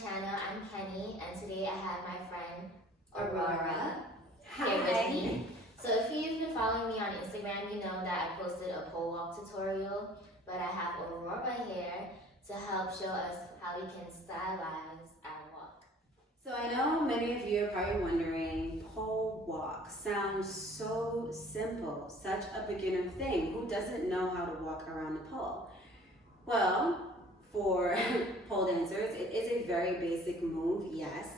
channel. I'm Kenny, and today I have my friend Aurora here Hi. with me. So if you've been following me on Instagram, you know that I posted a pole walk tutorial, but I have Aurora here to help show us how we can stylize our walk. So I know many of you are probably wondering, pole walk sounds so simple, such a beginner thing. Who doesn't know how to walk around the pole? Well, for pole dancers, it is a very basic move, yes,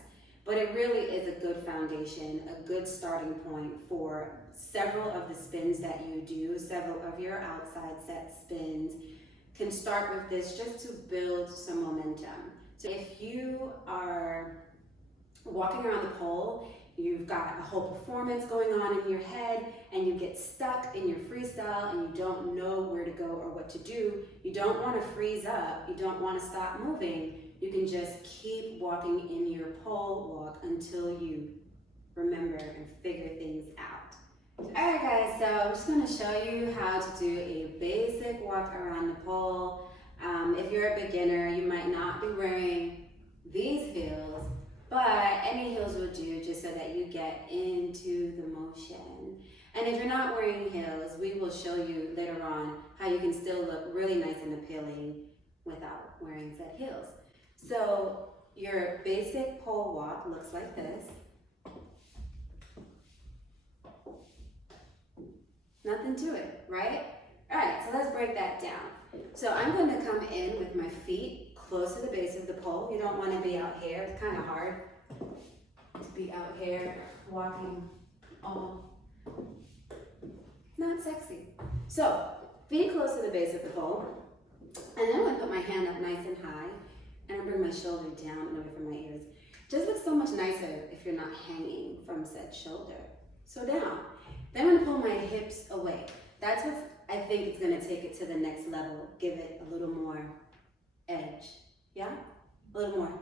but it really is a good foundation, a good starting point for several of the spins that you do, several of your outside set spins. Can start with this just to build some momentum. So if you are walking around the pole, you've got a whole performance going on in your head and you get stuck in your freestyle and you don't know where to go or what to do, you don't want to freeze up, you don't want to stop moving, you can just keep walking in your pole walk until you remember and figure things out. Alright guys, so I'm just going to show you how to do a basic walk around the pole. If you're a beginner, you might not be wearing these heels, but any heels will do just so that you get into the motion. And if you're not wearing heels, we will show you later on how you can still look really nice and appealing without wearing said heels. So your basic pole walk looks like this. Nothing to it, right? All right, so let's break that down. So I'm going to come in with my feet close to the base of the pole. You don't want to be out here. It's kind of hard to be out here walking all not sexy. So feet close to the base of the pole, and then I'm going to put my hand up nice and high, and I bring my shoulder down and away from my ears. Just looks so much nicer if you're not hanging from said shoulder. So down. Then I'm going to pull my hips away. That's what I think it's going to take it to the next level. Give it a little more edge. Yeah? A little more.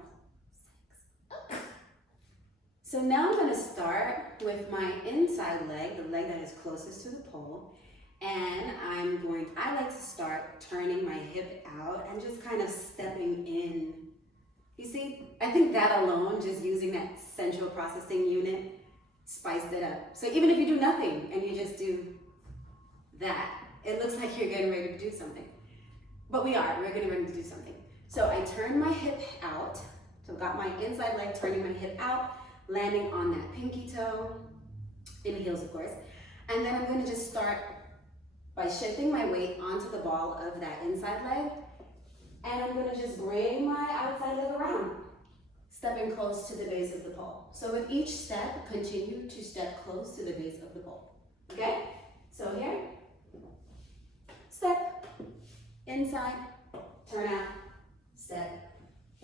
So now I'm going to start with my inside leg, the leg that is closest to the pole. And I like to start turning my hip out and just kind of stepping in. You see, I think that alone, just using that central processing unit, spiced it up. So even if you do nothing and you just do that, it looks like you're getting ready to do something. But we're getting ready to do something. So I turn my hip out. So got my inside leg, turning my hip out, landing on that pinky toe, in the heels of course. And then I'm going to just start by shifting my weight onto the ball of that inside leg. And I'm going to just bring my outside leg around, stepping close to the base of the pole. So with each step, continue to step close to the base of the pole. Okay? So here, step, inside, turn out, step,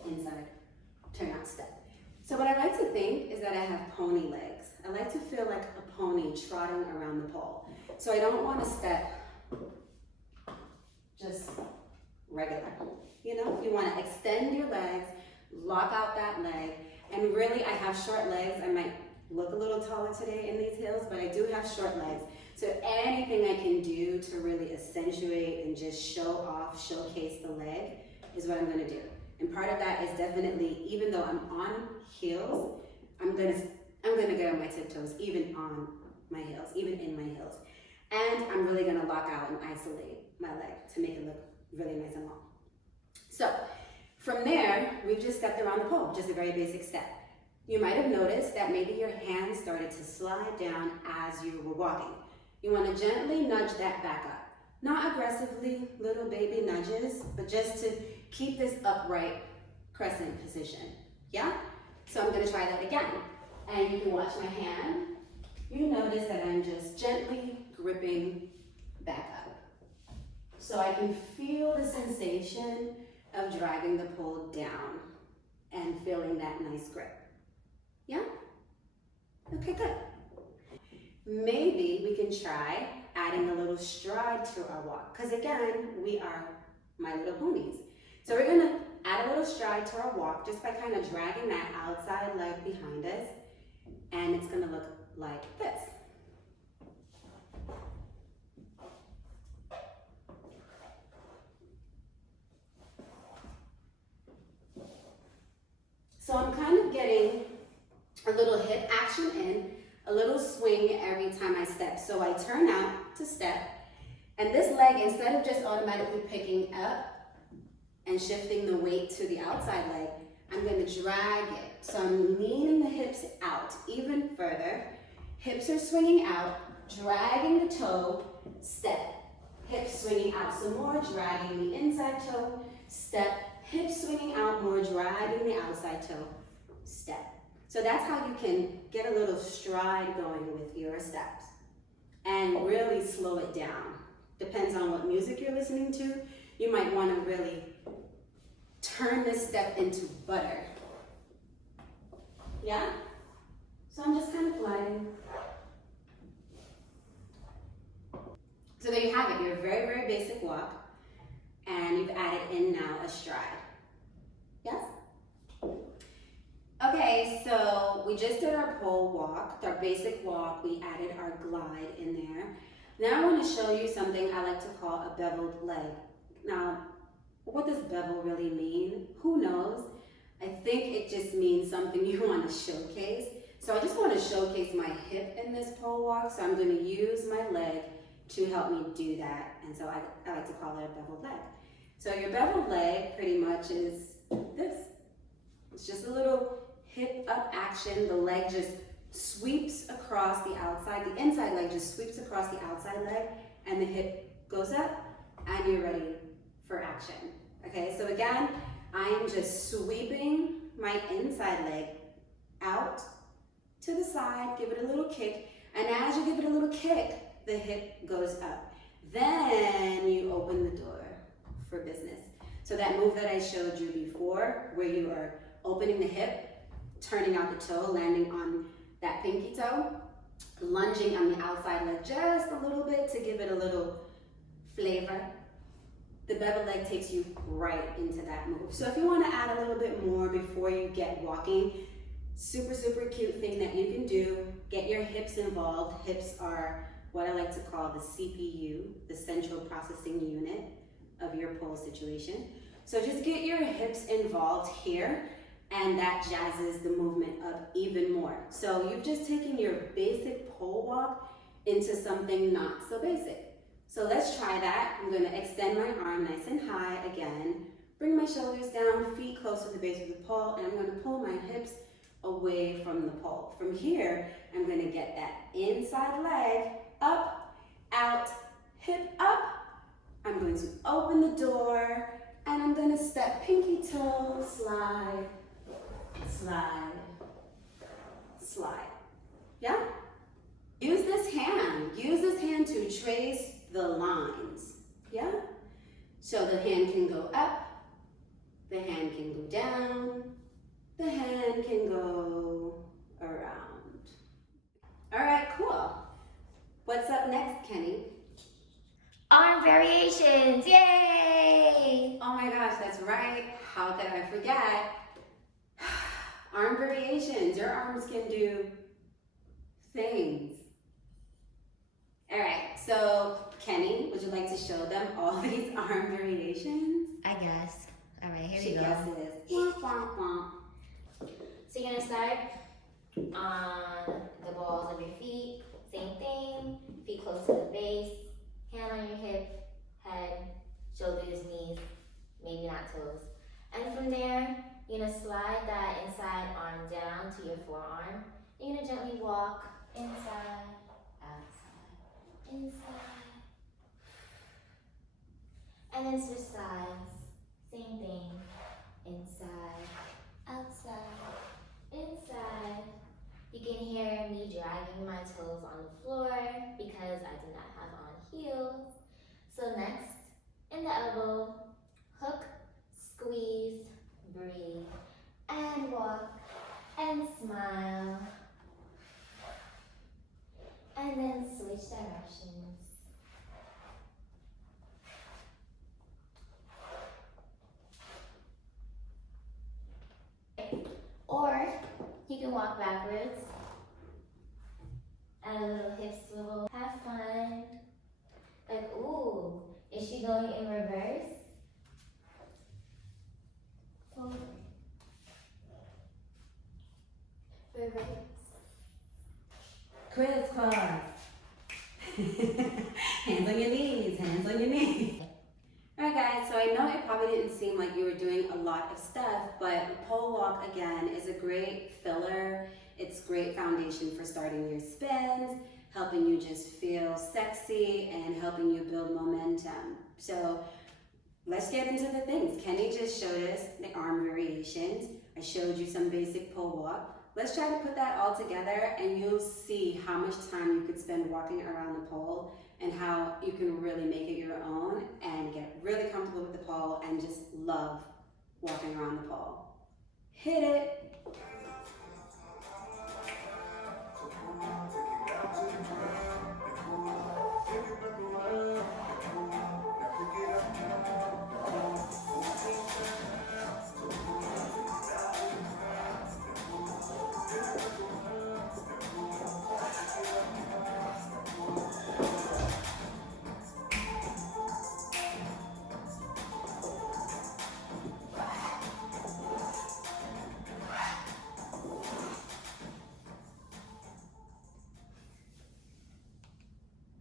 inside, turn out, step. So what I like to think is that I have pony legs. I like to feel like a pony trotting around the pole. So I don't want to step just regular. You know, you want to extend your legs, lock out that leg, and really I have short legs. I might look a little taller today in these heels, but I do have short legs. So anything I can do to really accentuate and just show off, showcase the leg is what I'm going to do. And part of that is definitely, even though I'm on heels, I'm gonna get on my tiptoes, even on my heels, even in my heels. And I'm really gonna lock out and isolate my leg to make it look really nice and long. So from there, we've just stepped around the pole, just a very basic step. You might have noticed that maybe your hands started to slide down as you were walking. You wanna gently nudge that back up. Not aggressively, little baby nudges, but just to keep this upright crescent position, yeah? So I'm gonna try that again. And you can watch my hand. You notice that I'm just gently gripping back up. So I can feel the sensation of driving the pole down and feeling that nice grip. Yeah? Okay, good. Maybe we can try adding a little stride to our walk, because again, we are My Little Ponies. So we're gonna add a little stride to our walk just by kind of dragging that outside leg behind us, and it's gonna look like this. action in, a little swing every time I step. So I turn out to step, and this leg, instead of just automatically picking up and shifting the weight to the outside leg, I'm going to drag it. So I'm leaning the hips out even further. Hips are swinging out, dragging the toe, step. Hips swinging out some more, dragging the inside toe, step. Hips swinging out more, dragging the outside toe, step. So that's how you can get a little stride going with your steps and really slow it down. Depends on what music you're listening to. You might want to really turn this step into butter. Yeah? So I'm just kind of gliding. So there you have it, your very, very basic walk, and you've added in now a stride. Yes? Okay, so we just did our pole walk, our basic walk, we added our glide in there. Now I want to show you something I like to call a beveled leg. Now, what does bevel really mean? Who knows? I think it just means something you want to showcase. So I just want to showcase my hip in this pole walk, so I'm going to use my leg to help me do that. And so I like to call it a beveled leg. So your beveled leg pretty much is this. It's just a little hip up action. The leg just sweeps across the outside. The inside leg just sweeps across the outside leg, and the hip goes up, and you're ready for action. Okay, so again, I am just sweeping my inside leg out to the side, give it a little kick, and as you give it a little kick, the hip goes up. Then you open the door for business. So that move that I showed you before, where you are opening the hip, turning out the toe, landing on that pinky toe, lunging on the outside leg just a little bit to give it a little flavor. The beveled leg takes you right into that move. So if you want to add a little bit more before you get walking, super, super cute thing that you can do, get your hips involved. Hips are what I like to call the CPU, the central processing unit of your pole situation. So just get your hips involved here, and that jazzes the movement up even more. So you've just taken your basic pole walk into something not so basic. So let's try that. I'm gonna extend my arm nice and high again, bring my shoulders down, feet close to the base of the pole, and I'm gonna pull my hips away from the pole. From here, I'm gonna get that inside leg up, out, hip up. I'm going to open the door, and I'm gonna step pinky toe, slide, slide, slide. Yeah? Use this hand to trace the lines. Yeah? So the hand can go up, the hand can go down, the hand can go around. All right, cool. What's up next, Kenny? Arm variations, yay! Oh my gosh, that's right. How could I forget? Arm variations. Your arms can do things. All right, so Kenny, would you like to show them all these arm variations? I guess. All right, here She we go. guesses. Womp, womp, womp. So you're gonna start on the balls of your feet. Same thing. Feet close to the base. Hand on your hip, head, shoulders, knees, maybe not toes. And from there, you're gonna slide that inside arm down to your forearm. You're gonna gently walk inside, outside, inside. And then switch sides. Same thing. Inside, outside, inside. You can hear me dragging my toes on the floor because I do not have on heels. So next, in the elbow, hook, squeeze, breathe, and walk, and smile. And then switch directions. Or you can walk backwards, add a little hip swivel, have fun. Like, ooh, is she going in reverse? Forward. Reverse. crisscross. Hands on your knees, hands on your knees. Alright guys, so I know it probably didn't seem like you were doing a lot of stuff, but the pole walk again is a great filler. It's great foundation for starting your spins, helping you just feel sexy and helping you build momentum. So let's get into the things. Kenny just showed us the arm variations. I showed you some basic pole walk. Let's try to put that all together and you'll see how much time you could spend walking around the pole and how you can really make it your own and get really comfortable with the pole and just love walking around the pole. Hit it!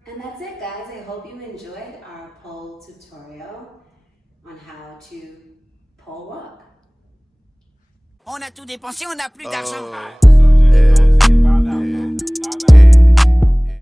And that's it guys, I hope you enjoyed our pole tutorial on how to pole walk. On a tout dépensé, on n'a plus d'argent.